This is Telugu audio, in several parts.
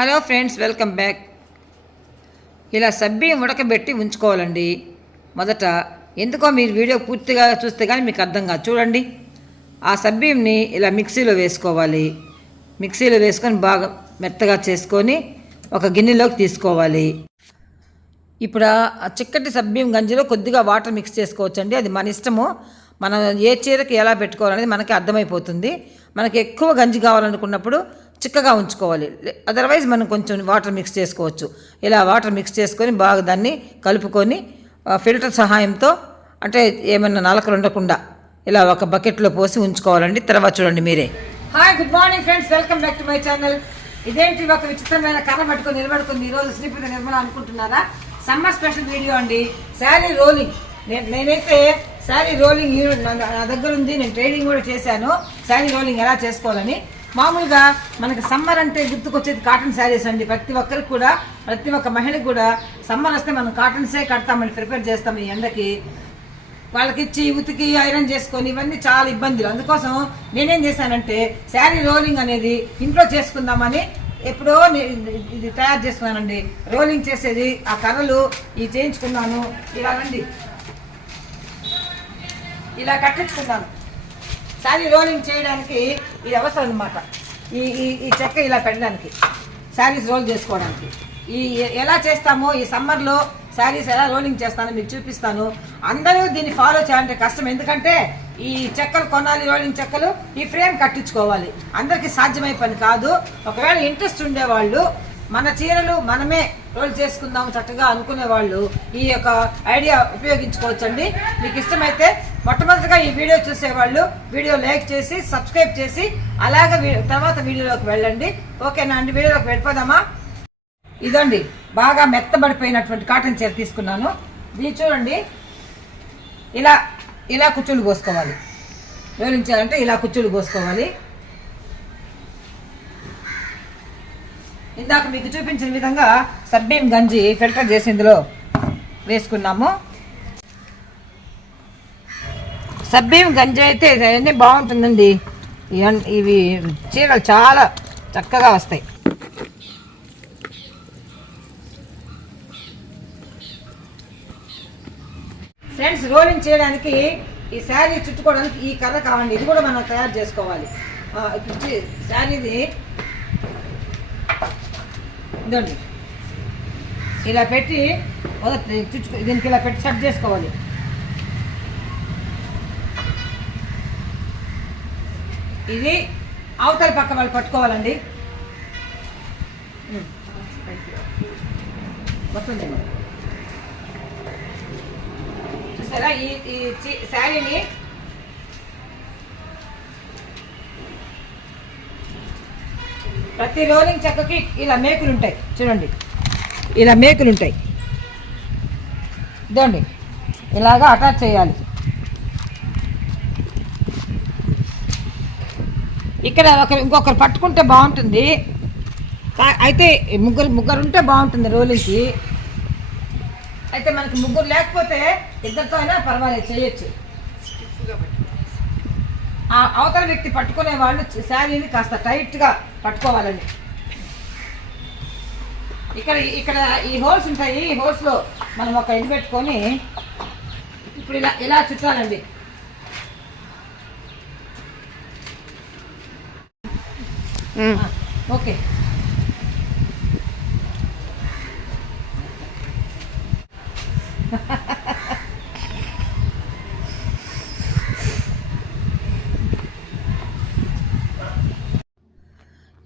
Hello friends welcome back. ఇలా సబ్బియం ఉడకబెట్టి ఉంచుకోవాలండి. మొదట ఎందుకో మీరు వీడియో పూర్తిగా చూస్తే కానీ మీకు అర్థం కాదు. చూడండి. ఆ సబ్బియంని ఇలా మిక్సీలో వేసుకోవాలి. మిక్సీలో వేసుకొని బాగా మెత్తగా చేసుకొని ఒక గిన్నెలోకి తీసుకోవాలి. ఇప్పుడు ఆ చిక్కటి సబ్బియం గంజిలో కొద్దిగా వాటర్ మిక్స్ చేసుకోవచ్చండి. అది మన ఇష్టము. మనం ఏ చీరకి ఎలా పెట్టుకోవాలనేది మనకి అర్థమైపోతుంది. మనకి ఎక్కువ గంజి కావాలనుకున్నప్పుడు చిక్కగా ఉంచుకోవాలి. అదర్వైజ్ మనం కొంచెం వాటర్ మిక్స్ చేసుకోవచ్చు. ఇలా వాటర్ మిక్స్ చేసుకొని బాగా దాన్ని కలుపుకొని ఫిల్టర్ సహాయంతో అంటే ఏమన్నా నలకలు ఉండకుండా ఇలా ఒక బకెట్లో పోసి ఉంచుకోవాలండి. తర్వాత చూడండి మీరే. Hi good morning friends welcome back to my channel ఇదేంటి ఒక విచిత్రమైన కర్ర పట్టుకొని నిలబడుకుంది ఈరోజు శ్రీపతి నిర్మల అనుకుంటున్నారా? సమ్మర్ స్పెషల్ వీడియో అండి. శారీ రోలింగ్ నేను నేనైతే శారీ రోలింగ్ నా దగ్గర ఉంది నేను ట్రైనింగ్ కూడా చేశాను. శారీ రోలింగ్ ఎలా చేసుకోవాలని. మామూలుగా మనకి సమ్మర్ అంటే గుర్తుకొచ్చేది కాటన్ శారీస్ అండి. ప్రతి ఒక్కరికి కూడా ప్రతి ఒక్క మహిళకి కూడా సమ్మర్ వస్తే మనం కాటన్సే కడతామని ప్రిపేర్ చేస్తాం ఈ ఎండకి. వాళ్ళకి ఇచ్చి ఉతికి ఐరన్ చేసుకొని ఇవన్నీ చాలా ఇబ్బందులు. అందుకోసం నేనేం చేశానంటే శారీ రోలింగ్ అనేది ఇంట్లో చేసుకుందామని ఎప్పుడో ఇది తయారు చేసుకున్నానండి. రోలింగ్ చేసేది ఆ కర్రలు ఇవి చేయించుకున్నాను. ఇలా రండి. ఇలా కట్టించుకున్నాను శారీ రోలింగ్ చేయడానికి ఇది అవసరం అనమాట ఈ ఈ చెక్క ఇలా పెట్టడానికి శారీస్ రోల్ చేసుకోవడానికి. ఈ ఎలా చేస్తామో ఈ సమ్మర్లో శారీస్ ఎలా రోలింగ్ చేస్తానో మీకు చూపిస్తాను. అందరూ దీన్ని ఫాలో చేయాలంటే కష్టం. ఎందుకంటే ఈ చెక్కలు కొనాలి రోలింగ్ చెక్కలు ఈ ఫ్రేమ్ కట్టించుకోవాలి. అందరికీ సాధ్యమై పని కాదు. ఒకవేళ ఇంట్రెస్ట్ ఉండేవాళ్ళు మన చీరలు మనమే రోల్ చేసుకుందాం చక్కగా అనుకునే వాళ్ళు ఈ యొక్క ఐడియా ఉపయోగించుకోవచ్చండి. మీకు ఇష్టమైతే మొట్టమొదటిగా ఈ వీడియో చూసేవాళ్ళు వీడియో లైక్ చేసి సబ్స్క్రైబ్ చేసి అలాగే వీ- తర్వాత వీడియోలోకి వెళ్ళండి. ఓకేనా అండి? వీడియోలోకి వెళ్ళిపోదామా? ఇదండి బాగా మెత్తబడిపోయినటువంటి కాటన్ చీర తీసుకున్నాను. ఇది చూడండి ఇలా ఇలా కుచ్చులు పోసుకోవాలి. వివరించాలంటే ఇలా కుచ్చులు పోసుకోవాలి. ఇందాక మీకు చూపించిన విధంగా సబ్బీం గంజి ఫిల్టర్ చేసి ఇందులో వేసుకున్నాము. సబ్బీం గంజి అయితే ఇవన్నీ బాగుంటుందండి. ఇవి చీరలు చాలా చక్కగా వస్తాయి. ఫ్రెండ్స్ రోలింగ్ చేయడానికి ఈ శారీ చుట్టుకోవడానికి ఈ కర్ర కావండి. ఇది కూడా మనం తయారు చేసుకోవాలి. శారీది ఇదండి ఇలా పెట్టి మొదటి దీనికి ఇలా పెట్టి సెట్ చేసుకోవాలి. ఇది అవతల పక్క వాళ్ళు పట్టుకోవాలండి. ఉమ్. చూసారా? ఈ ఈ శారీని ప్రతి రోలింగ్ చెక్కకి ఇలా మేకులు ఉంటాయి. చూడండి. ఇలా మేకులు ఉంటాయి. ఇదండి. ఇలాగా అటాచ్ చేయాలి. ఇక్కడ ఒకరు ఇంకొకరు పట్టుకుంటే బాగుంటుంది. అయితే ముగ్గురు ముగ్గురు ఉంటే బాగుంటుంది రోలింగ్కి అయితే మనకి ముగ్గురు లేకపోతే ఇద్దరితో అయినా పర్వాలేదు చేయొచ్చు. ఆ అవతల వ్యక్తి పట్టుకునే వాళ్ళు శారీని కాస్త టైట్గా పట్టుకోవాలండి ఇక్కడ ఇక్కడ ఈ హోల్స్ ఉంటాయి ఈ హోల్స్లో మనం ఒక ఇది పెట్టుకొని ఇప్పుడు ఇలా ఇలా చుట్టాలండి. ఓకే.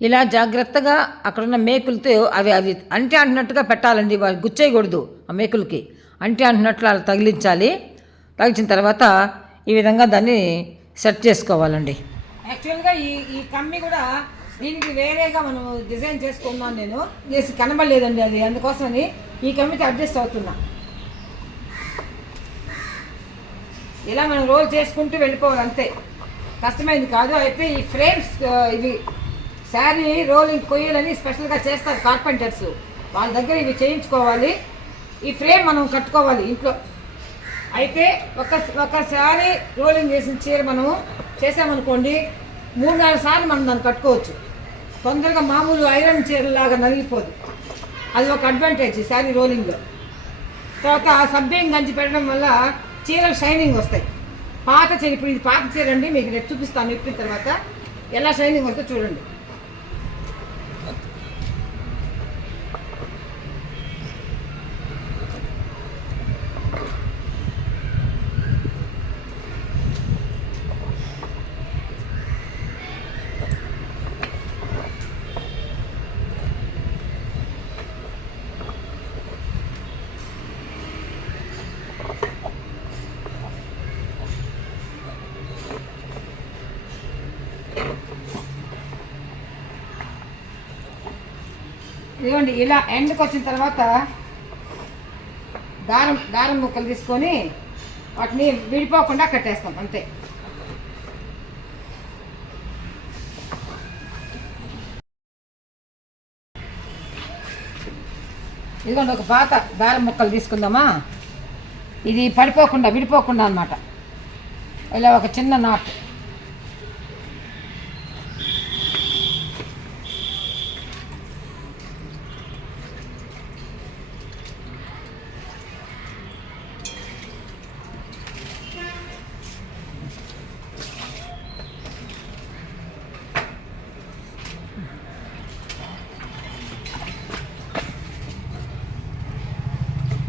ఇలా జాగ్రత్తగా అక్కడున్న మేకులతో అవి అవి అంటి అంటున్నట్టుగా పెట్టాలండి వాటి గుచ్చేయకూడదు ఆ మేకులకి. అంటి అంటున్నట్లు అలా తగిలించాలి. తగిలించిన తర్వాత ఈ విధంగా దాన్ని సెట్ చేసుకోవాలండి. యాక్చువల్గా ఈ ఈ కమ్మి కూడా దీనికి వేరేగా మనం డిజైన్ చేసుకున్నాను నేను. చేసి కనబడలేదండి అది. అందుకోసమని ఈ కమిటీ అడ్జస్ట్ అవుతున్నా. ఇలా మనం రోల్ చేసుకుంటూ వెళ్ళిపోవాలి అంతే. కష్టమైంది కాదు. అయితే ఈ ఫ్రేమ్స్ ఇవి శారీ రోలింగ్ కొయ్యలని స్పెషల్గా చేస్తారు కార్పెంటర్స్. వాళ్ళ దగ్గర ఇవి చేయించుకోవాలి. ఈ ఫ్రేమ్ మనం కట్టుకోవాలి ఇంట్లో. అయితే ఒక ఒకసారి రోలింగ్ చేసిన చీర మనము చేసామనుకోండి మూడు నాలుగు సార్లు మనం దాన్ని కట్టుకోవచ్చు. తొందరగా మామూలు ఐరన్ చీరలాగా నలిగిపోదు. అది ఒక అడ్వాంటేజ్ శారీ రోలింగ్లో తర్వాత సబ్బేం గంజి పెట్టడం వల్ల చీరలు షైనింగ్ వస్తాయి. పాత చీర ఇప్పుడు ఇది పాత చీర అండి మీకు నేను చూపిస్తాను ఇప్పిన తర్వాత. ఎలా షైనింగ్ వస్తే చూడండి. ఇదిగోండి ఇలా ఎండ్కి వచ్చిన తర్వాత దారం దారం ముక్కలు తీసుకొని వాటిని విడిపోకుండా కట్టేస్తాం అంతే. ఇదిగోండి ఒక పాత దారం ముక్కలు తీసుకుందామా? ఇది పడిపోకుండా విడిపోకుండా అన్నమాట. ఇలా ఒక చిన్న నాట్.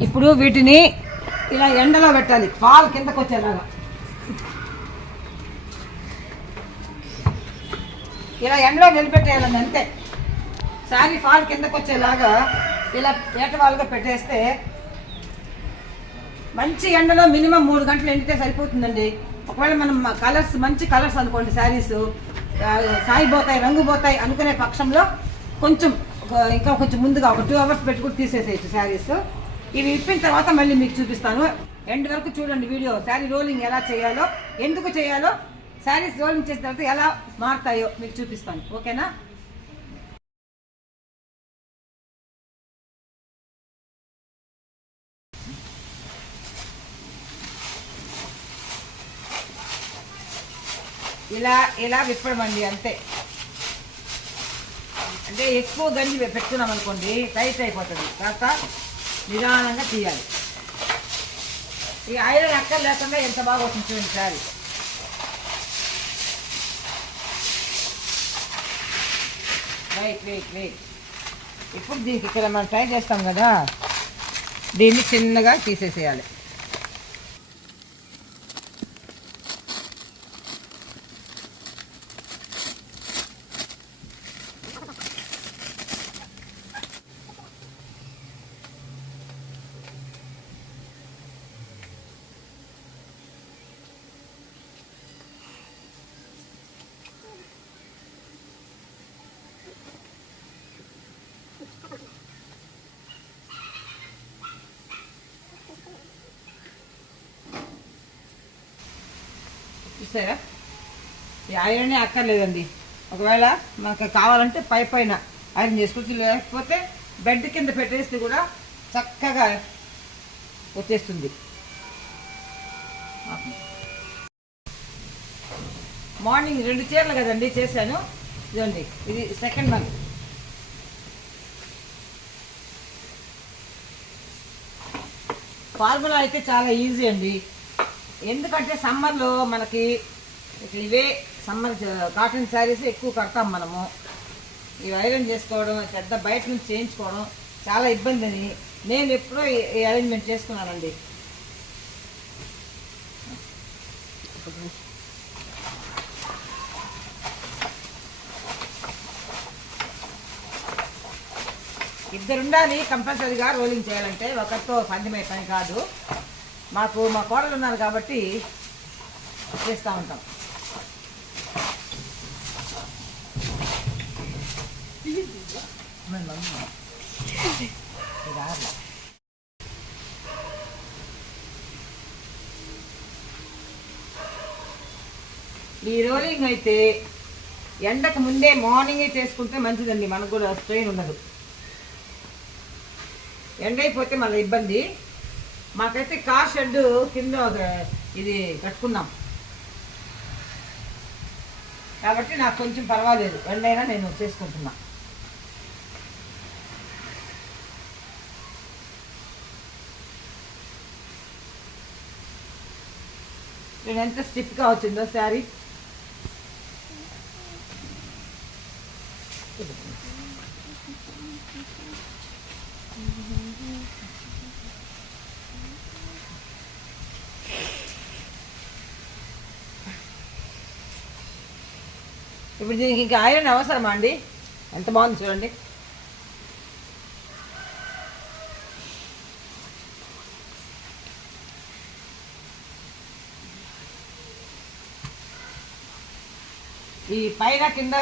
ఇప్పుడు వీటిని ఇలా ఎండలో పెట్టాలి. పాలు కిందకు వచ్చేలాగా. ఇలా ఎండలో నిలబెట్టేయాలండి అంతే. సారీ ఫాల్ కిందకు వచ్చేలాగా ఇలా ఏటవాలుగా పెట్టేస్తే మంచి ఎండలో మినిమం మూడు గంటలు ఎండితే సరిపోతుందండి. ఒకవేళ మనం కలర్స్ మంచి కలర్స్ అనుకోండి శారీస్ సాయి పోతాయి రంగు పోతాయి అనుకునే పక్షంలో కొంచెం ఇంకా కొంచెం ముందుగా ఒక టూ అవర్స్ పెట్టుకుని తీసేసేయచ్చు శారీస్ ఇవి ఇప్పిన తర్వాత మళ్ళీ మీకు చూపిస్తాను. ఎండ్ వరకు చూడండి వీడియో. శారీ రోలింగ్ ఎలా చేయాలో ఎందుకు చేయాలో శారీస్ రోలింగ్ చేసిన తర్వాత ఎలా మారుతాయో మీకు చూపిస్తాను. ఓకేనా? ఇలా ఇలా విప్పడమండి అంతే. అంటే ఎక్కువ గంజి పెట్టుకున్నాం అనుకోండి టైట్ అయిపోతుంది. కాస్త నిదానంగా తీయాలి. ఈ ఐరన్ అక్కడ లేకుండా ఎంత బాగా వస్తుంది చూడండి సారీ వెయిట్ వెయిట్ ఇప్పుడు దీనికి ఇక్కడ మనం ట్రై చేస్తాం కదా. దీన్ని చిన్నగా తీసేసేయాలి. చూసారా ఈ ఐరన్ అక్కర్లేదండి. ఒకవేళ మనకు కావాలంటే పై పైన ఐరన్ చేసుకోవచ్చు. లేకపోతే బెడ్ కింద పెట్టేస్తే కూడా చక్కగా వచ్చేస్తుంది. మార్నింగ్ రెండు చీరలు కదండి చేశాను. ఇదండి ఇది సెకండ్ వన్. ఫార్ములా అయితే చాలా ఈజీ అండి. ఎందుకంటే సమ్మర్లో మనకి ఇవే సమ్మర్ కాటన్ శారీస్ ఎక్కువ కడతాం మనము. ఇవి ఐరన్ చేసుకోవడం పెద్ద బయట నుంచి చేయించుకోవడం చాలా ఇబ్బంది అని నేను ఎప్పుడో ఈ- ఈ అరేంజ్మెంట్ చేసుకున్నానండి. ఇద్దరుండాలి కంపల్సరీగా రోలింగ్ చేయాలంటే ఒకరితో సాధ్యమయ్యే పని కాదు. మాకు మా కోడలు ఉన్నారు కాబట్టి చేస్తూ ఉంటాం. ఈ రోలింగ్ అయితే ఎండకు ముందే మార్నింగే చేసుకుంటే మంచిదండి. మనకు కూడా స్ట్రెయిన్ ఉండదు. ఎండ అయిపోతే మళ్ళీ ఇబ్బంది. మాకైతే కార్ షెడ్ కింద ఇది కట్టుకున్నాం. కాబట్టి నాకు కొంచెం పర్వాలేదు. ఎండైనా నేను చేసుకుంటున్నా. నేను ఎంత స్టిఫ్గా వచ్చిందో శారీ. ఇప్పుడు దీనికి ఇంకా ఐరన్ అవసరమా అండి? ఎంత బాగుంది చూడండి. ఈ పైన కింద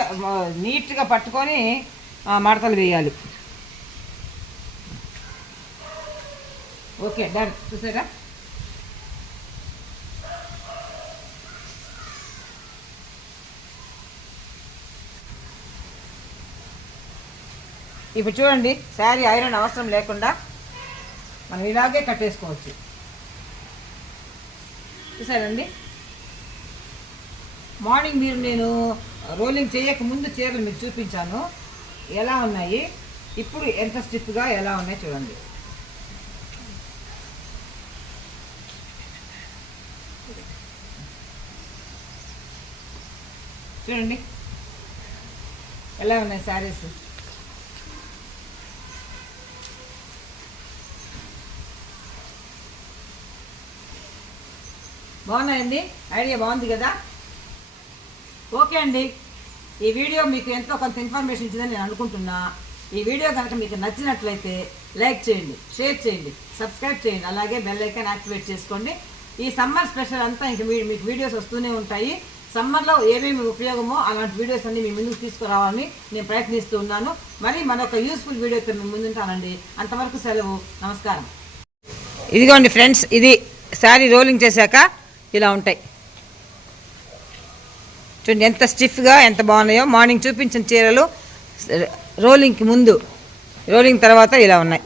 నీట్గా పట్టుకొని మడతలు వేయాలి. Okay done. చూసారా? ఇప్పుడు చూడండి శారీ ఐరన్ అవసరం లేకుండా మనం ఇలాగే కట్టేసుకోవచ్చు. చూసారండి? మార్నింగ్ మీరు నేను రోలింగ్ చేయక ముందు చీరలు మీకు చూపించాను. ఎలా ఉన్నాయి? ఇప్పుడు ఎంత స్టిప్గా ఎలా ఉన్నాయి చూడండి. చూడండి. ఎలా ఉన్నాయి శారీస్? బాగున్నాయండి? ఐడియా బాగుంది కదా? ఓకే అండి. ఈ వీడియో మీకు ఎంతో కొంత ఇన్ఫర్మేషన్ ఇచ్చిందని నేను అనుకుంటున్నా. ఈ వీడియో కనుక మీకు నచ్చినట్లయితే లైక్ చేయండి షేర్ చేయండి సబ్స్క్రైబ్ చేయండి అలాగే బెల్ ఐకాన్ యాక్టివేట్ చేసుకోండి. ఈ సమ్మర్ స్పెషల్ అంతా ఇంక మీ- మీకు వీడియోస్ వస్తూనే ఉంటాయి. సమ్మర్లో ఏమేమి ఉపయోగమో అలాంటి వీడియోస్ అన్ని మీ ముందుకు తీసుకురావాలని నేను ప్రయత్నిస్తూ ఉన్నాను. మరి మరొక యూస్ఫుల్ వీడియోతో మీ ముందుంటానండి. అంతవరకు సెలవు. నమస్కారం. ఇదిగోండి ఫ్రెండ్స్ ఇది శారీ రోలింగ్ చేశాక ఇలా ఉంటాయి. చూడండి ఎంత స్టిఫ్గా ఎంత బాగున్నాయో. మార్నింగ్ చూపించిన చీరలు రోలింగ్కి ముందు రోలింగ్ తర్వాత ఇలా ఉన్నాయి.